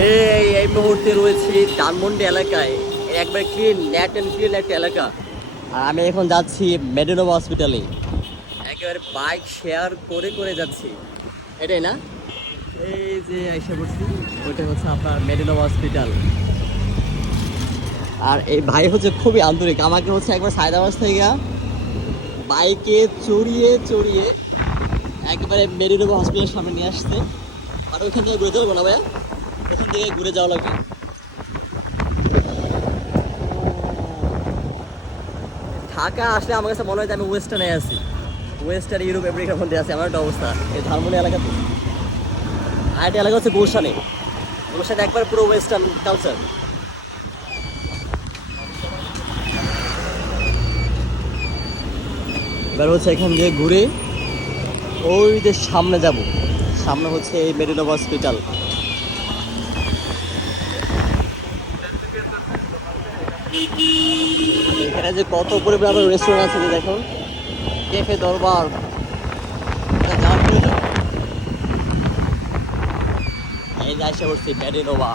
এই মুহূর্তে রয়েছে ধানমন্ডি এলাকায়, একবার ক্লিন, নেট অ্যান্ড ক্লিন একটা এলাকা। আর আমি এখন যাচ্ছি মেডিনোভা হসপিটালে, একেবারে বাইক শেয়ার করে করে যাচ্ছি, এটাই না? এই যে এসে পড়ছি, ওইটা হচ্ছে আপনার মেডিনোভা হসপিটাল। আর এই ভাই হচ্ছে খুবই আন্তরিক, আমাকে হচ্ছে একবার সায়দাবাদ থেকে বাইকে চড়িয়ে চড়িয়ে একেবারে মেডিনোভা হসপিটালের সামনে নিয়ে আসছে। আর ওইখান থেকে ঘুরে যাবো না ভাইয়া, ওখান থেকে ঘুরে যাওয়া লাগবে। ঢাকা আসলে আমার কাছে মনে হয় যে আমি ওয়েস্টার্নে আছি, ওয়েস্টার্ন ইউরোপ আমেরিকার মধ্যে আছে আমার একটা অবস্থা এই ধানমন্ডি এলাকাতে। আর একটা এলাকা হচ্ছে গুলশানে, গুলশানে একবার পুরো ওয়েস্টার্ন কালচার। এবার হচ্ছে এখান দিয়ে ঘুরে ওই যে সামনে যাব, সামনে হচ্ছে এই মেডিনোভা হসপিটাল। এখানে যে কত পরিমাণ আবার রেস্টুরেন্ট আছে যে দেখুন, ক্যাফে দরবার, এটা যাওয়ার প্রয়োজন। এই যে এসে পড়ছি মেডিনোভা।